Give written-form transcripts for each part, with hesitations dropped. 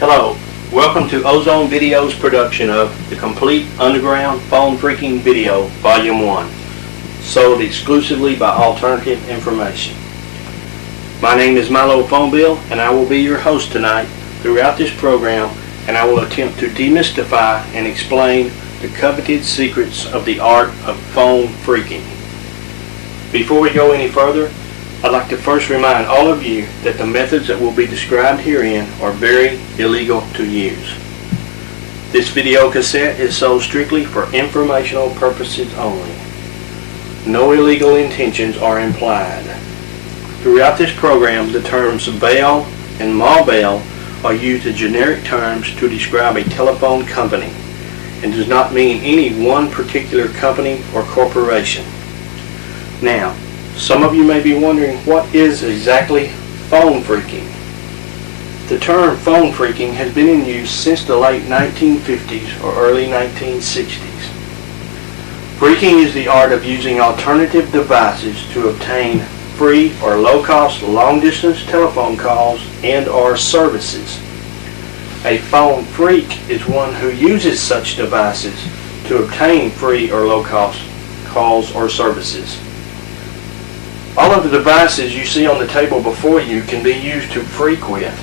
Hello, welcome to Ozone Video's production of the Complete Underground Phone Phreaking Video Volume 1, sold exclusively by Alternative Information. My name is Milo Phone Bill, and I will be your host tonight throughout this program, and I will attempt to demystify and explain the coveted secrets of the art of phone phreaking. Before we go any further, I'd like to first remind all of you that the methods that will be described herein are very illegal to use. This video cassette is sold strictly for informational purposes only. No illegal intentions are implied. Throughout this program, the terms bail and mall bail are used as generic terms to describe a telephone company and does not mean any one particular company or corporation. Now, some of you may be wondering what is exactly phone phreaking. The term phone phreaking has been in use since the late 1950s or early 1960s. Phreaking is the art of using alternative devices to obtain free or low-cost long-distance telephone calls and or services. A phone phreak is one who uses such devices to obtain free or low-cost calls or services. All of the devices you see on the table before you can be used to phreak with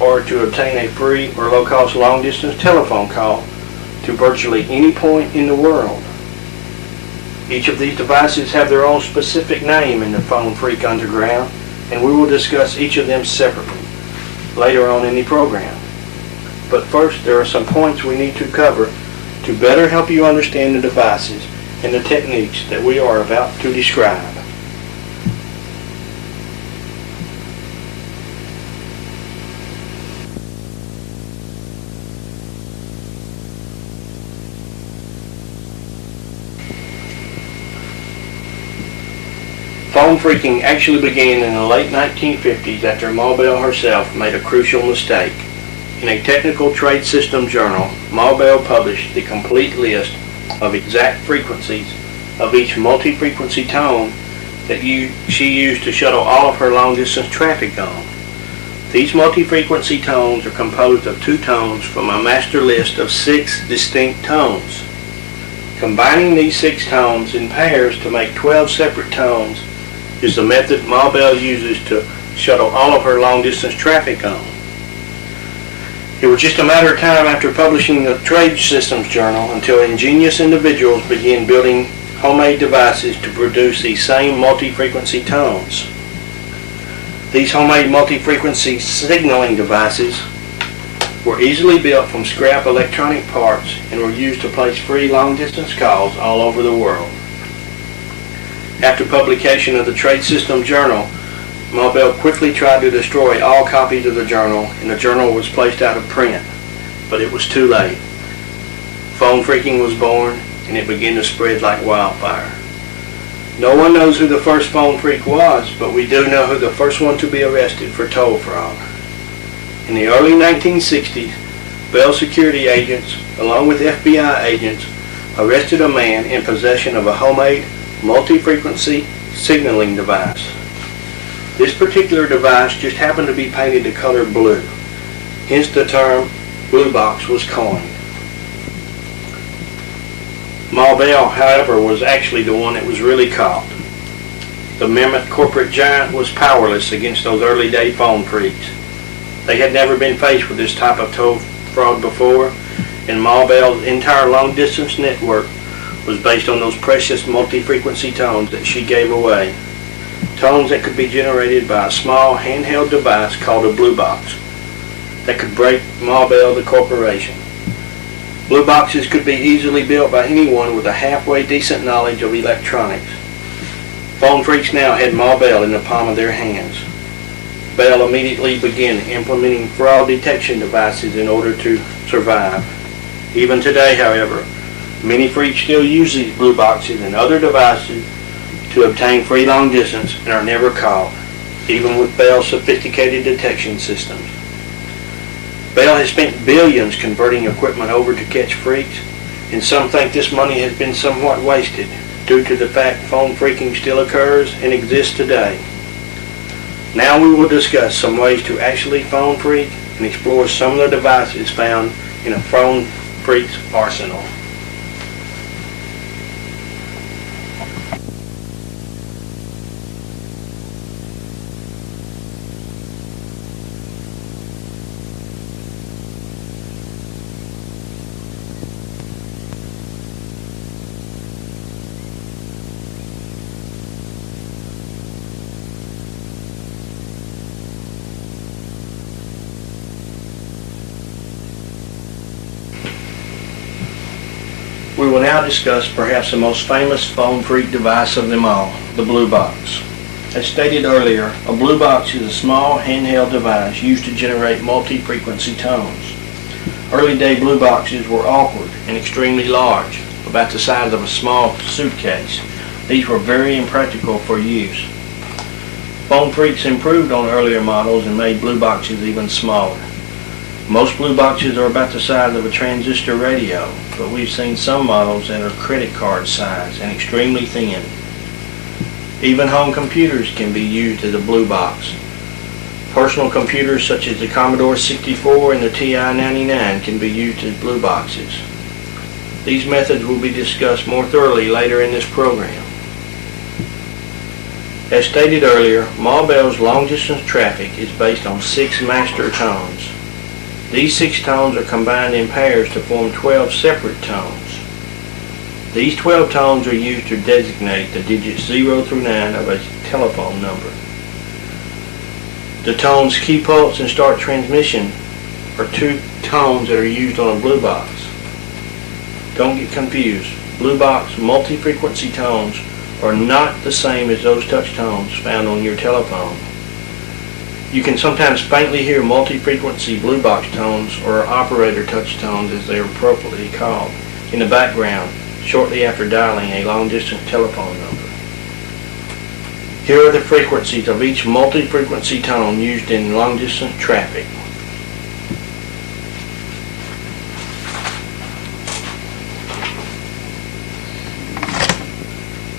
or to obtain a free or low-cost long-distance telephone call to virtually any point in the world. Each of these devices have their own specific name in the phone phreak underground, and we will discuss each of them separately later on in the program. But first, there are some points we need to cover to better help you understand the devices and the techniques that we are about to describe. Phone phreaking actually began in the late 1950s after Ma Bell herself made a crucial mistake. In a technical trade system journal, Ma Bell published the complete list of exact frequencies of each multi-frequency tone that she used to shuttle all of her long-distance traffic on. These multi-frequency tones are composed of two tones from a master list of 6 distinct tones. Combining these 6 tones in pairs to make 12 separate tones is the method Ma Bell uses to shuttle all of her long-distance traffic on. It was just a matter of time after publishing the Trade Systems Journal until ingenious individuals began building homemade devices to produce these same multi-frequency tones. These homemade multi-frequency signaling devices were easily built from scrap electronic parts and were used to place free long-distance calls all over the world. After publication of the Trade System Journal, Ma Bell quickly tried to destroy all copies of the journal, and the journal was placed out of print, but it was too late. Phone phreaking was born, and it began to spread like wildfire. No one knows who the first phone phreak was, but we do know who the first one to be arrested for toll fraud. In the early 1960s, Bell security agents, along with FBI agents, arrested a man in possession of a homemade multi-frequency signaling device. This particular device just happened to be painted the color blue. Hence the term blue box was coined. Ma Bell, however, was actually the one that was really caught. The mammoth corporate giant was powerless against those early day phone phreaks. They had never been faced with this type of toll fraud before, and Ma Bell's entire long distance network was based on those precious multi-frequency tones that she gave away. Tones that could be generated by a small handheld device called a blue box that could break Ma Bell the corporation. Blue boxes could be easily built by anyone with a halfway decent knowledge of electronics. Phone phreaks now had Ma Bell in the palm of their hands. Bell immediately began implementing fraud detection devices in order to survive. Even today, however, many phreaks still use these blue boxes and other devices to obtain free long distance and are never caught, even with Bell's sophisticated detection systems. Bell has spent billions converting equipment over to catch phreaks, and some think this money has been somewhat wasted due to the fact phone phreaking still occurs and exists today. Now we will discuss some ways to actually phone phreak and explore some of the devices found in a phone freak's arsenal. We will now discuss perhaps the most famous phone freak device of them all, the Blue Box. As stated earlier, a Blue Box is a small handheld device used to generate multi-frequency tones. Early day Blue Boxes were awkward and extremely large, about the size of a small suitcase. These were very impractical for use. Phone freaks improved on earlier models and made Blue Boxes even smaller. Most Blue Boxes are about the size of a transistor radio, but we've seen some models that are credit card size and extremely thin. Even home computers can be used as a Blue Box. Personal computers such as the Commodore 64 and the TI-99 can be used as Blue Boxes. These methods will be discussed more thoroughly later in this program. As stated earlier, Ma Bell's long-distance traffic is based on 6 master tones. These 6 tones are combined in pairs to form 12 separate tones. These 12 tones are used to designate the digits 0 through 9 of a telephone number. The tones key pulse and start transmission are 2 tones that are used on a Blue Box. Don't get confused. Blue Box multi-frequency tones are not the same as those touch tones found on your telephone. You can sometimes faintly hear multi-frequency Blue Box tones, or operator touch tones as they are appropriately called, in the background shortly after dialing a long-distance telephone number. Here are the frequencies of each multi-frequency tone used in long-distance traffic.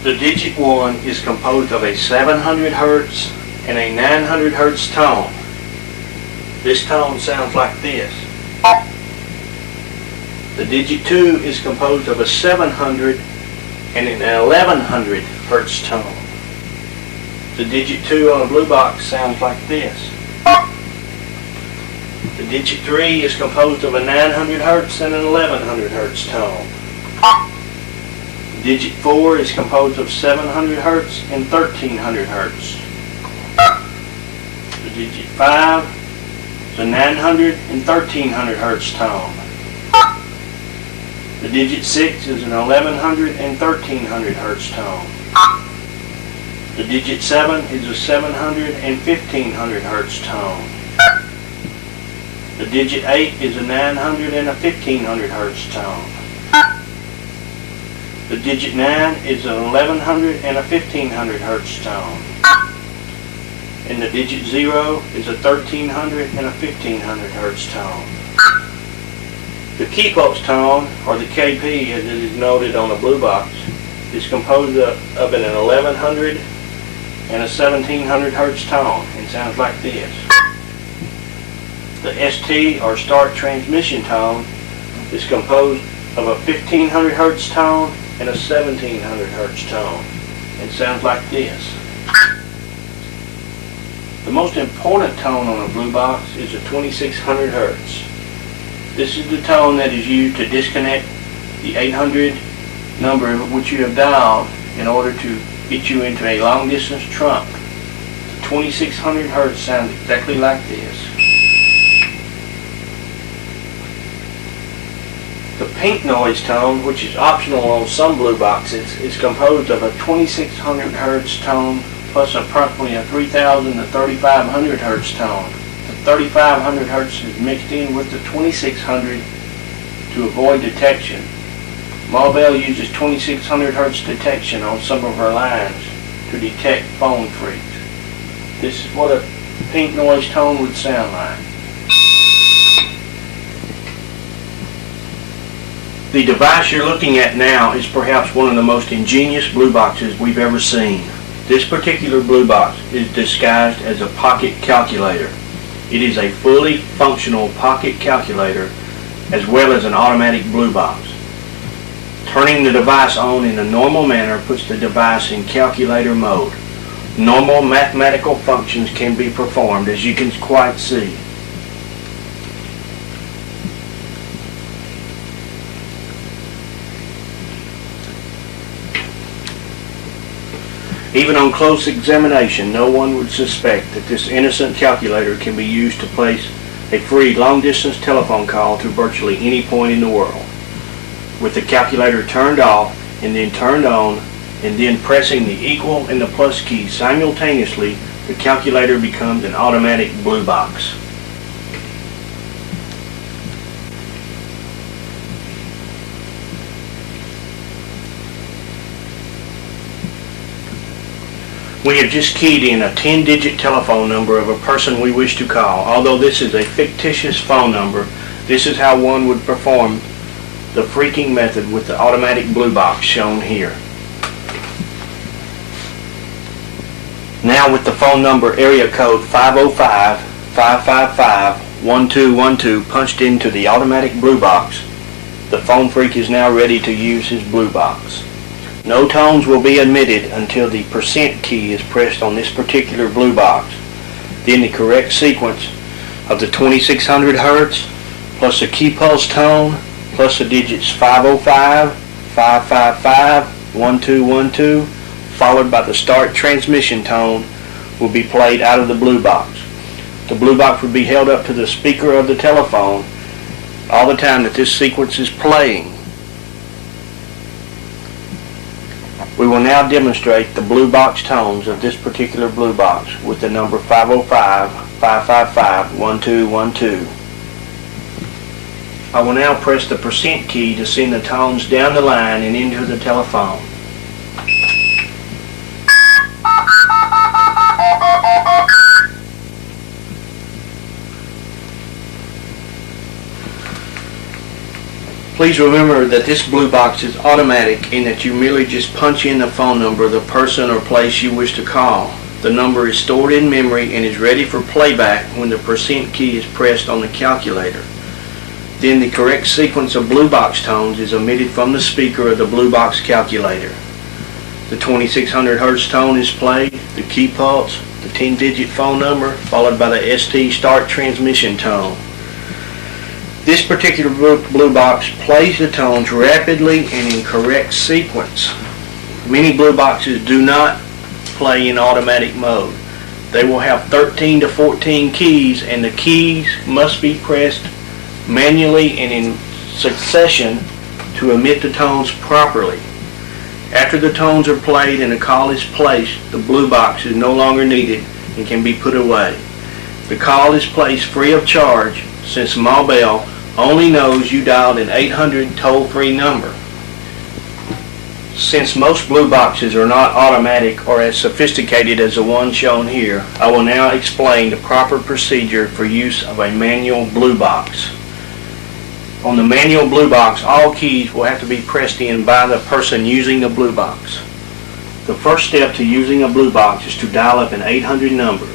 The digit 1 is composed of a 700 Hz and a 900 Hz tone. This tone sounds like this. The digit 2 is composed of a 700 and an 1100 Hz tone. The digit 2 on a Blue Box sounds like this. The digit 3 is composed of a 900 Hz and an 1100 Hz tone. Digit 4 is composed of 700 Hz and 1300 Hz. The digit 5 is a 900 and 1300 Hz tone. The digit 6 is an 1100 and 1300 Hz tone. The digit 7 is a 700 and 1500 Hz tone. The digit 8 is a 900 and a 1500 Hz tone. The digit 9 is an 1100 and a 1500 Hz tone. And the digit 0 is a 1300 and a 1500 Hz tone. The key pulse tone, or the KP as it is noted on the Blue Box, is composed of an 1100 and a 1700 Hz tone and sounds like this. The ST, or start transmission tone, is composed of a 1500 Hz tone and a 1700 Hz tone and sounds like this. The most important tone on a Blue Box is a 2600 Hz. This is the tone that is used to disconnect the 800 number which you have dialed in order to get you into a long distance trunk. The 2600 Hz sounds exactly like this. The pink noise tone, which is optional on some Blue Boxes, is composed of a 2600 Hz tone plus approximately a 3000 to 3500 Hz tone. The 3500 Hz is mixed in with the 2600 to avoid detection. Ma Bell uses 2600 Hz detection on some of her lines to detect phone freaks. This is what a pink noise tone would sound like. The device you're looking at now is perhaps one of the most ingenious Blue Boxes we've ever seen. This particular Blue Box is disguised as a pocket calculator. It is a fully functional pocket calculator as well as an automatic blue box. Turning the device on in a normal manner puts the device in calculator mode. Normal mathematical functions can be performed, as you can quite see. Even on close examination, no one would suspect that this innocent calculator can be used to place a free long-distance telephone call to virtually any point in the world. With the calculator turned off and then turned on, and then pressing the equal and the plus key simultaneously, the calculator becomes an automatic blue box. We have just keyed in a 10-digit telephone number of a person we wish to call. Although this is a fictitious phone number, this is how one would perform the phreaking method with the automatic blue box shown here. Now with the phone number area code 505-555-1212 punched into the automatic blue box, the phone phreak is now ready to use his blue box. No tones will be emitted until the % key is pressed on this particular blue box. Then the correct sequence of the 2600 Hz plus the key pulse tone plus the digits 505, 555, 1212 followed by the start transmission tone will be played out of the blue box. The blue box will be held up to the speaker of the telephone all the time that this sequence is playing. We will now demonstrate the blue box tones of this particular blue box with the number 505, 555, 1212. I will now press the % key to send the tones down the line and into the telephone. Please remember that this blue box is automatic in that you merely just punch in the phone number of the person or place you wish to call. The number is stored in memory and is ready for playback when the % key is pressed on the calculator. Then the correct sequence of blue box tones is emitted from the speaker of the blue box calculator. The 2600 Hz tone is played, the key pulse, the 10-digit phone number, followed by the ST start transmission tone. This particular blue box plays the tones rapidly and in correct sequence. Many blue boxes do not play in automatic mode. They will have 13 to 14 keys, and the keys must be pressed manually and in succession to emit the tones properly. After the tones are played and a call is placed, the blue box is no longer needed and can be put away. The call is placed free of charge since Mobile only knows you dialed an 800 toll-free number. Since most blue boxes are not automatic or as sophisticated as the one shown here, I will now explain the proper procedure for use of a manual blue box. On the manual blue box, all keys will have to be pressed in by the person using the blue box. The first step to using a blue box is to dial up an 800 number.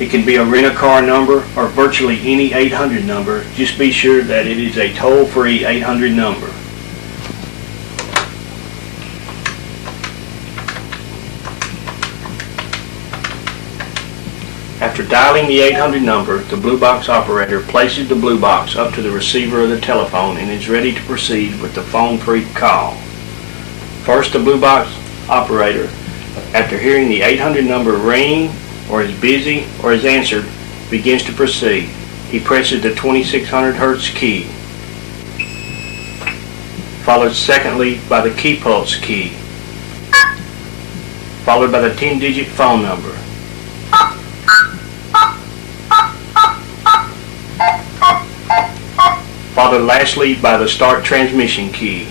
It can be a rent-a-car number or virtually any 800 number. Just be sure that it is a toll-free 800 number. After dialing the 800 number, the blue box operator places the blue box up to the receiver of the telephone and is ready to proceed with the phone phreak call. First, the blue box operator, after hearing the 800 number ring, or is busy, or is answered, begins to proceed. He presses the 2600 Hz key, followed secondly by the key pulse key, followed by the 10-digit phone number. Followed lastly by the start transmission key.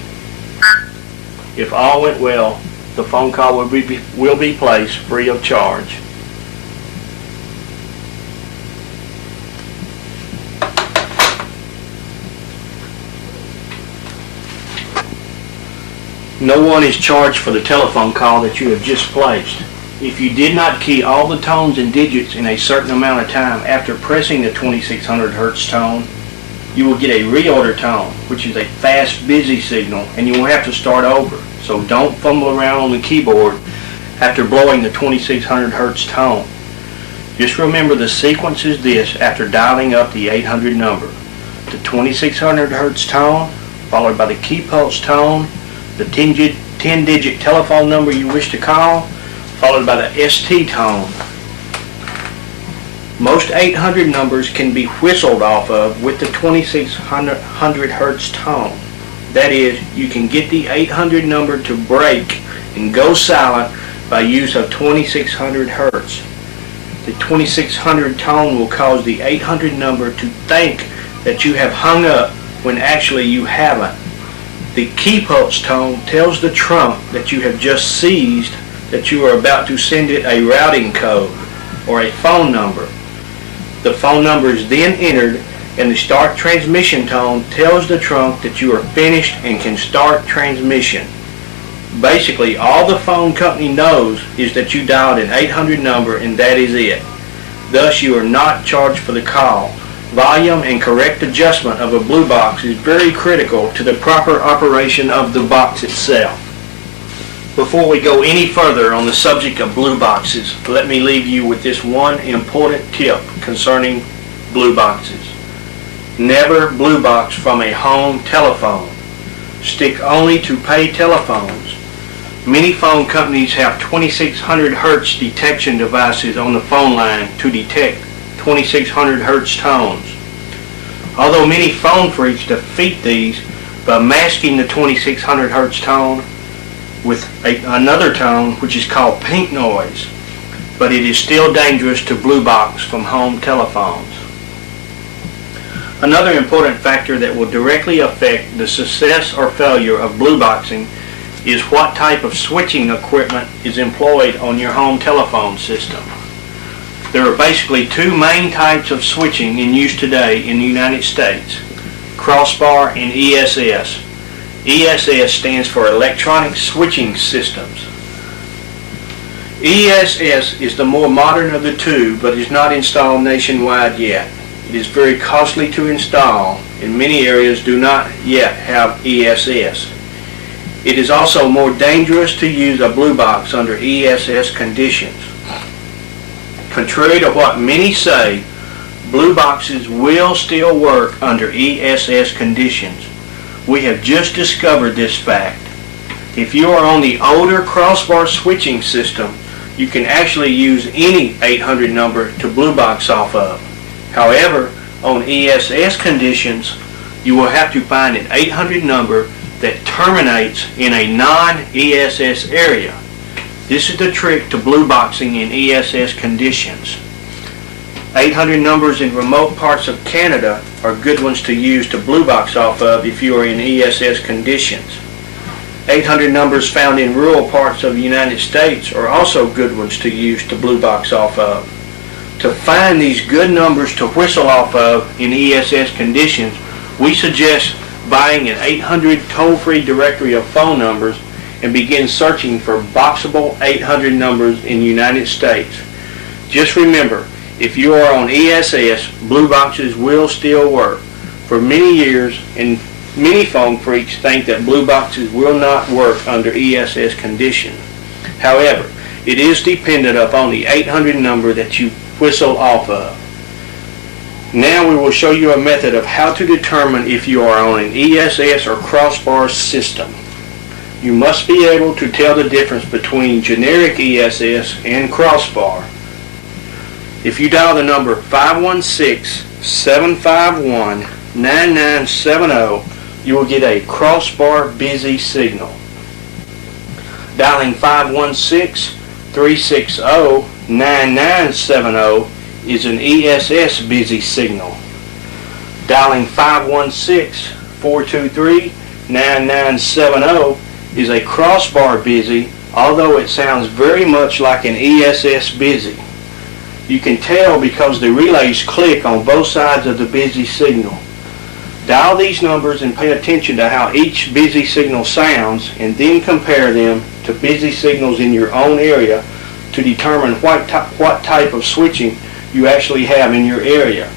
If all went well, the phone call will be placed free of charge. No one is charged for the telephone call that you have just placed. if you did not key all the tones and digits in a certain amount of time after pressing the 2600 Hz tone, you will get a reorder tone, which is a fast busy signal, and you will have to start over. So don't fumble around on the keyboard after blowing the 2600 Hz tone. Just remember the sequence is this after dialing up the 800 number. The 2600 Hz tone, followed by the key pulse tone, the 10-digit telephone number you wish to call, followed by the ST tone. Most 800 numbers can be whistled off of with the 2600 Hz tone. That is, you can get the 800 number to break and go silent by use of 2600 Hz. The 2600 tone will cause the 800 number to think that you have hung up when actually you haven't. The key pulse tone tells the trunk that you have just seized that you are about to send it a routing code or a phone number. The phone number is then entered, and the start transmission tone tells the trunk that you are finished and can start transmission. Basically, all the phone company knows is that you dialed an 800 number and that is it. Thus, you are not charged for the call. Volume and correct adjustment of a blue box is very critical to the proper operation of the box itself. Before we go any further on the subject of blue boxes, let me leave you with this one important tip concerning blue boxes. Never blue box from a home telephone. Stick only to pay telephones. Many phone companies have 2600 Hz detection devices on the phone line to detect 2600 Hz tones. Although many phone freaks defeat these by masking the 2600 Hz tone with another tone which is called pink noise, but it is still dangerous to blue box from home telephones. Another important factor that will directly affect the success or failure of blue boxing is what type of switching equipment is employed on your home telephone system. There are basically two main types of switching in use today in the United States: crossbar and ESS. ESS stands for Electronic Switching Systems. ESS is the more modern of the two, but is not installed nationwide yet. It is very costly to install, and many areas do not yet have ESS. It is also more dangerous to use a blue box under ESS conditions. Contrary to what many say, blue boxes will still work under ESS conditions. We have just discovered this fact. If you are on the older crossbar switching system, you can actually use any 800 number to blue box off of. However, on ESS conditions, you will have to find an 800 number that terminates in a non-ESS area. This is the trick to blue boxing in ESS conditions. 800 numbers in remote parts of Canada are good ones to use to blue box off of if you are in ESS conditions. 800 numbers found in rural parts of the United States are also good ones to use to blue box off of. To find these good numbers to whistle off of in ESS conditions, we suggest buying an 800 toll-free directory of phone numbers and begin searching for boxable 800 numbers in the United States. Just remember, if you are on ESS, blue boxes will still work. For many years, and many phone freaks think that blue boxes will not work under ESS conditions. However, it is dependent upon the 800 number that you whistle off of. Now we will show you a method of how to determine if you are on an ESS or crossbar system. You must be able to tell the difference between generic ESS and crossbar. If you dial the number 516-751-9970, you will get a crossbar busy signal. Dialing 516-360-9970 is an ESS busy signal. Dialing 516-423-9970 is a crossbar busy, although it sounds very much like an ESS busy. You can tell because the relays click on both sides of the busy signal. Dial these numbers and pay attention to how each busy signal sounds, and then compare them to busy signals in your own area to determine what type of switching you actually have in your area.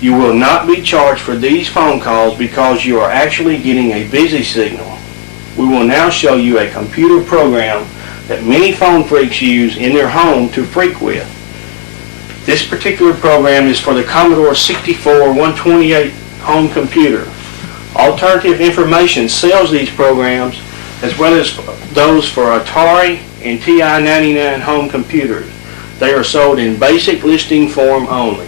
You will not be charged for these phone calls because you are actually getting a busy signal. We will now show you a computer program that many phone freaks use in their home to freak with. This particular program is for the Commodore 64-128 home computer. Alternative Information sells these programs as well as those for Atari and TI-99 home computers. They are sold in basic listing form only.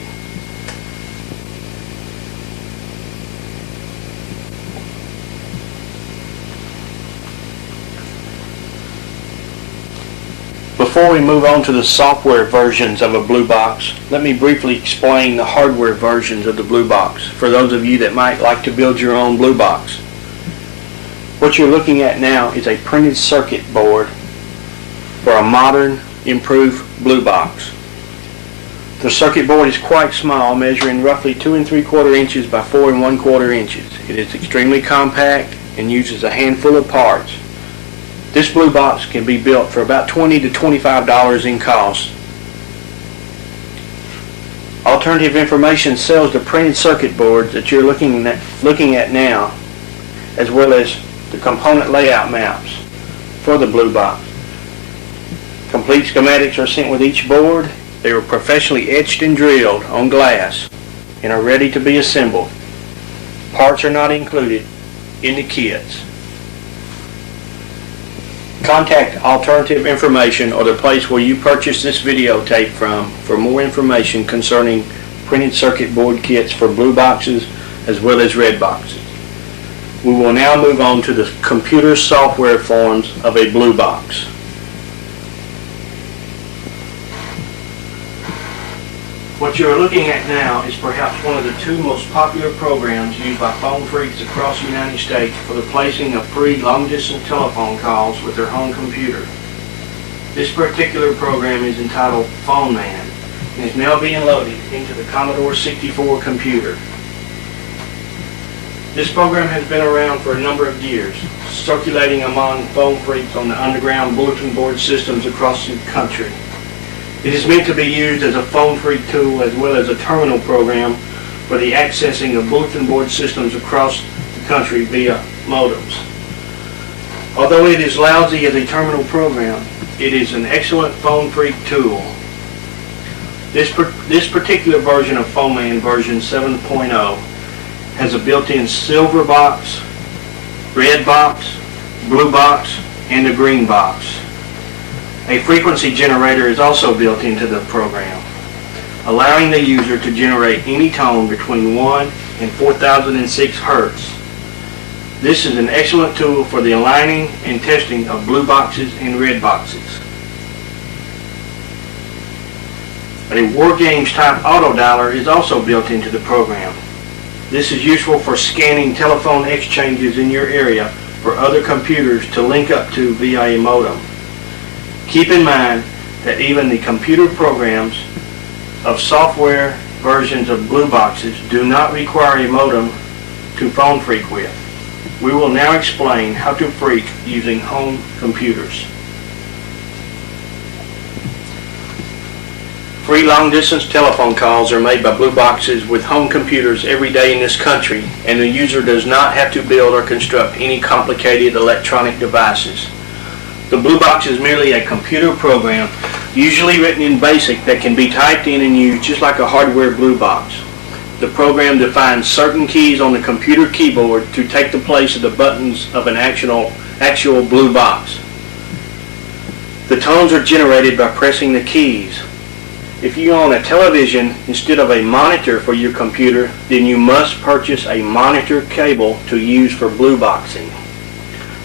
Before we move on to the software versions of a Blue Box, let me briefly explain the hardware versions of the Blue Box for those of you that might like to build your own Blue Box. What you're looking at now is a printed circuit board for a modern, improved Blue Box. The circuit board is quite small, measuring roughly 2 3/4 inches by 4 1/4 inches. It is extremely compact and uses a handful of parts. This Blue Box can be built for about $20 to $25 in cost. Alternative Information sells the printed circuit boards that you're looking at now, as well as the component layout maps for the Blue Box. Complete schematics are sent with each board. They are professionally etched and drilled on glass and are ready to be assembled. Parts are not included in the kits. Contact Alternative Information or the place where you purchase this videotape from for more information concerning printed circuit board kits for Blue Boxes as well as red boxes. We will now move on to the computer software forms of a Blue Box. What you're looking at now is perhaps one of the 2 most popular programs used by phone freaks across the United States for the placing of free long-distance telephone calls with their home computer. This particular program is entitled Phone Man and is now being loaded into the Commodore 64 computer. This program has been around for a number of years, circulating among phone freaks on the underground bulletin board systems across the country. It is meant to be used as a phone freak tool as well as a terminal program for the accessing of bulletin board systems across the country via modems. Although it is lousy as a terminal program, it is an excellent phone freak tool. This particular version of Phone Man, version 7.0, has a built-in silver box, red box, blue box, and a green box. A frequency generator is also built into the program, allowing the user to generate any tone between 1 and 4006 Hertz. This is an excellent tool for the aligning and testing of blue boxes and red boxes. A War Games type auto dialer is also built into the program. This is useful for scanning telephone exchanges in your area for other computers to link up to via a modem. Keep in mind that even the computer programs of software versions of Blue Boxes do not require a modem to phone freak with. We will now explain how to freak using home computers. Free long-distance telephone calls are made by Blue Boxes with home computers every day in this country, and the user does not have to build or construct any complicated electronic devices. The Blue Box is merely a computer program, usually written in BASIC, that can be typed in and used just like a hardware Blue Box. The program defines certain keys on the computer keyboard to take the place of the buttons of an actual Blue Box. The tones are generated by pressing the keys. If you own a television instead of a monitor for your computer, then you must purchase a monitor cable to use for Blue Boxing.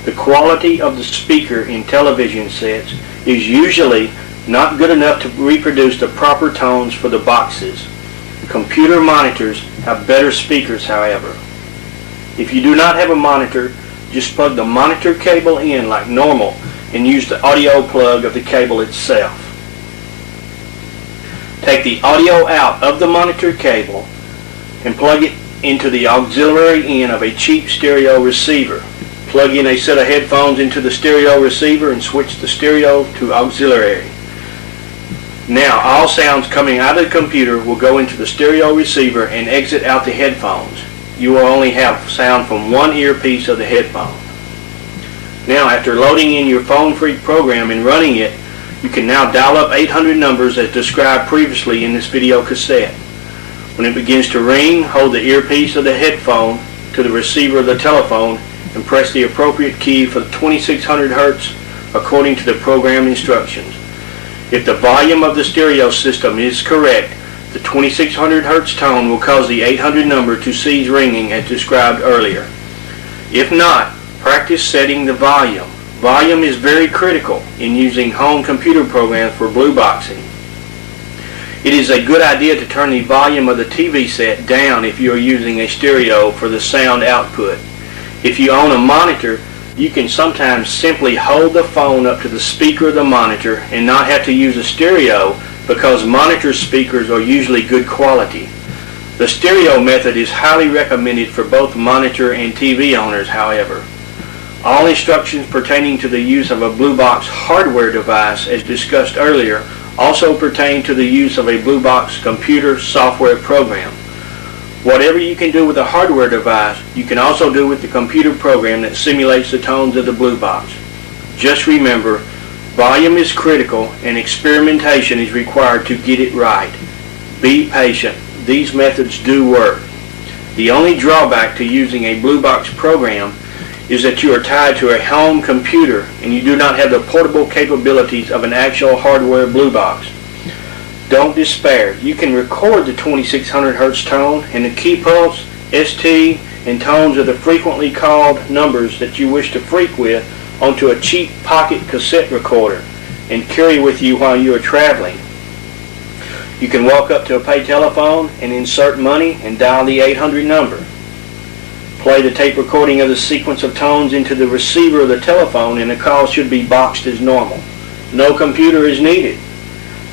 The quality of the speaker in television sets is usually not good enough to reproduce the proper tones for the boxes. Computer monitors have better speakers, however. If you do not have a monitor, just plug the monitor cable in like normal and use the audio plug of the cable itself. Take the audio out of the monitor cable and plug it into the auxiliary end of a cheap stereo receiver. Plug in a set of headphones into the stereo receiver and switch the stereo to auxiliary. Now all sounds coming out of the computer will go into the stereo receiver and exit out the headphones. You will only have sound from one earpiece of the headphone. Now after loading in your PhoneFreak program and running it, you can now dial up 800 numbers as described previously in this video cassette. When it begins to ring, hold the earpiece of the headphone to the receiver of the telephone and press the appropriate key for the 2600 Hz according to the program instructions. If the volume of the stereo system is correct, the 2600 Hz tone will cause the 800 number to cease ringing as described earlier. If not, practice setting the volume. Volume is very critical in using home computer programs for blue boxing. It is a good idea to turn the volume of the TV set down if you are using a stereo for the sound output. If you own a monitor, you can sometimes simply hold the phone up to the speaker of the monitor and not have to use a stereo because monitor speakers are usually good quality. The stereo method is highly recommended for both monitor and TV owners, however. All instructions pertaining to the use of a Blue Box hardware device, as discussed earlier, also pertain to the use of a Blue Box computer software program. Whatever you can do with a hardware device, you can also do with the computer program that simulates the tones of the Blue Box. Just remember, volume is critical and experimentation is required to get it right. Be patient. These methods do work. The only drawback to using a Blue Box program is that you are tied to a home computer and you do not have the portable capabilities of an actual hardware Blue Box. Don't despair. You can record the 2600 Hz tone and the key pulse, ST, and tones of the frequently called numbers that you wish to freak with onto a cheap pocket cassette recorder and carry with you while you are traveling. You can walk up to a pay telephone and insert money and dial the 800 number. Play the tape recording of the sequence of tones into the receiver of the telephone and the call should be boxed as normal. No computer is needed.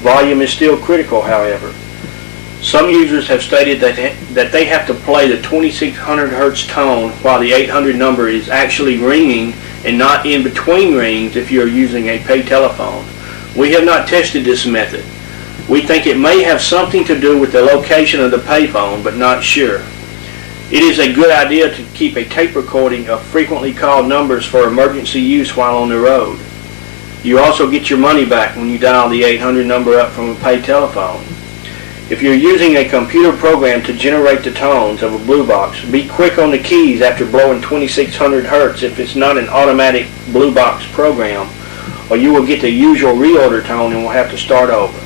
Volume is still critical, however. Some users have stated that they have to play the 2600 Hz tone while the 800 number is actually ringing and not in between rings if you are using a pay telephone. We have not tested this method. We think it may have something to do with the location of the payphone, but not sure. It is a good idea to keep a tape recording of frequently called numbers for emergency use while on the road. You also get your money back when you dial the 800 number up from a paid telephone. If you're using a computer program to generate the tones of a Blue Box, be quick on the keys after blowing 2600 Hz if it's not an automatic Blue Box program, or you will get the usual reorder tone and will have to start over.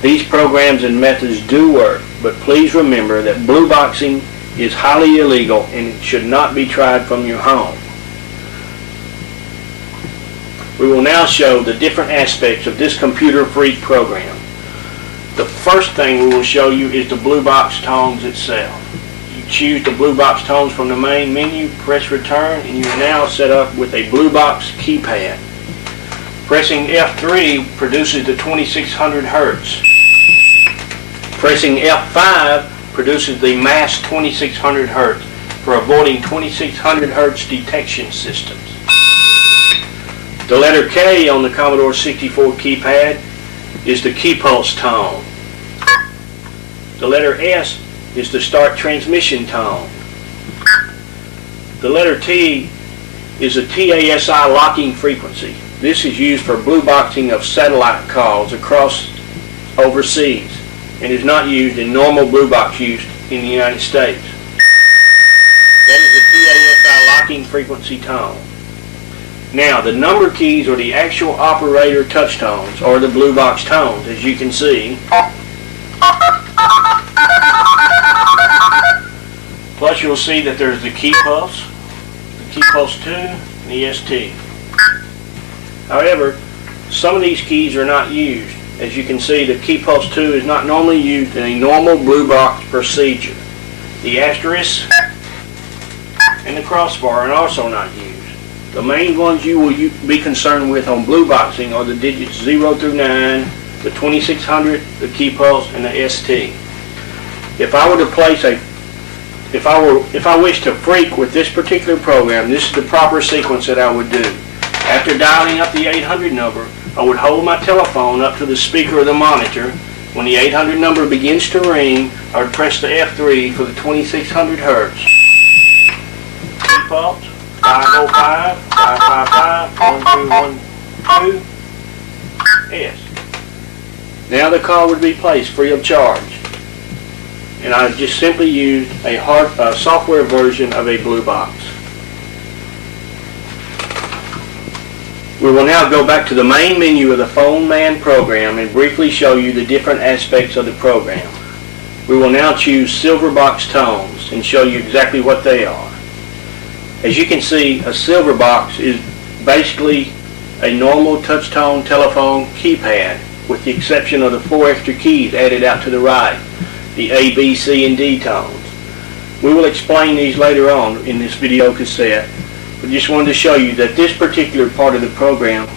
These programs and methods do work, but please remember that Blue Boxing is highly illegal and it should not be tried from your home. We will now show the different aspects of this Computer Freak program. The first thing we will show you is the Blue Box tones itself. You choose the Blue Box tones from the main menu, press return, and you are now set up with a Blue Box keypad. Pressing F3 produces the 2600 Hz. Pressing F5 produces the masked 2600 Hz for avoiding 2600 Hz detection systems. The letter K on the Commodore 64 keypad is the key pulse tone. The letter S is the start transmission tone. The letter T is the TASI locking frequency. This is used for blue boxing of satellite calls across overseas and is not used in normal blue box use in the United States. That is the TASI locking frequency tone. Now, the number keys or the actual operator touch tones are the Blue Box tones, as you can see. Plus, you'll see that there's the key pulse 2, and the ST. However, some of these keys are not used. As you can see, the key pulse 2 is not normally used in a normal Blue Box procedure. The asterisk and the crossbar are also not used. The main ones you will be concerned with on blue boxing are the digits 0 through 9, the 2600, the key pulse, and the ST. If I wish to freak with this particular program, this is the proper sequence that I would do. After dialing up the 800 number, I would hold my telephone up to the speaker of the monitor. When the 800 number begins to ring, I would press the F3 for the 2600 hertz. Default 505 555 1212 S. Now the call would be placed free of charge, and I just simply used a software version of a blue box. We will now go back to the main menu of the Phone Man program and briefly show you the different aspects of the program. We will now choose silver box tones and show you exactly what they are. As you can see, a silver box is basically a normal touch-tone telephone keypad, with the exception of the 4 extra keys added out to the right, the A, B, C, and D tones. We will explain these later on in this video cassette, but just wanted to show you that this particular part of the program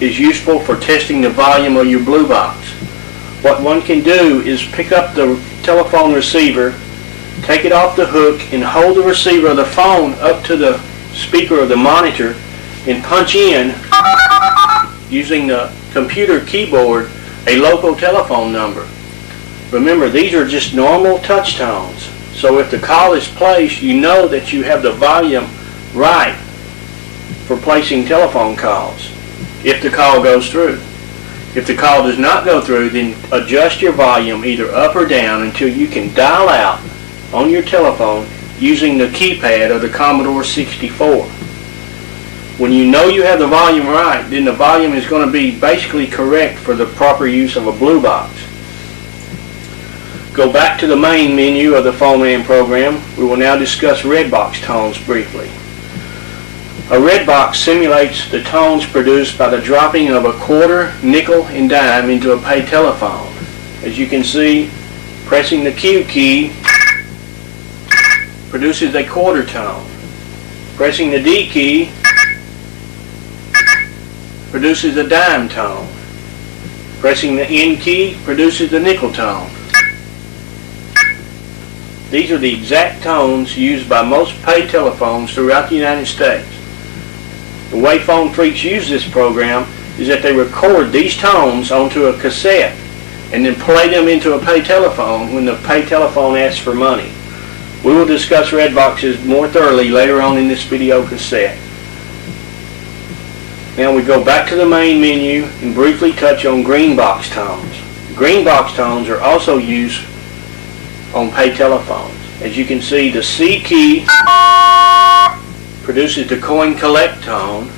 is useful for testing the volume of your blue box. What one can do is pick up the telephone receiver, take it off the hook, and hold the receiver of the phone up to the speaker of the monitor and punch in, using the computer keyboard, a local telephone number. Remember, these are just normal touch tones, so if the call is placed, you know that you have the volume right for placing telephone calls if the call goes through. If the call does not go through, then adjust your volume either up or down until you can dial out on your telephone using the keypad of the Commodore 64. When you know you have the volume right, then the volume is going to be basically correct for the proper use of a blue box. Go back to the main menu of the Phone Man program. We will now discuss red box tones briefly. A red box simulates the tones produced by the dropping of a quarter, nickel, and dime into a pay telephone. As you can see, pressing the Q key produces a quarter tone. Pressing the D key produces a dime tone. Pressing the N key produces the nickel tone. These are the exact tones used by most pay telephones throughout the United States. The way Phone Phreaks use this program is that they record these tones onto a cassette and then play them into a pay telephone when the pay telephone asks for money. We will discuss red boxes more thoroughly later on in this video cassette. Now we go back to the main menu and briefly touch on green box tones. Green box tones are also used on pay telephones. As you can see, the C key produces the coin collect tone,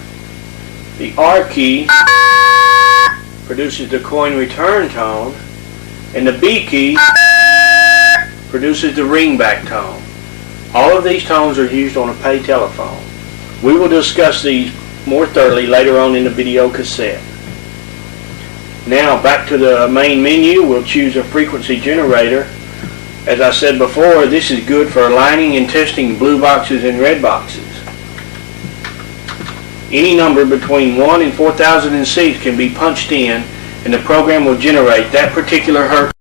the R key produces the coin return tone, and the B key produces the ringback tone. All of these tones are used on a pay telephone. We will discuss these more thoroughly later on in the video cassette. Now back to the main menu, we'll choose a frequency generator. As I said before, this is good for aligning and testing blue boxes and red boxes. Any number between 1 and 4006 can be punched in, and the program will generate that particular hertz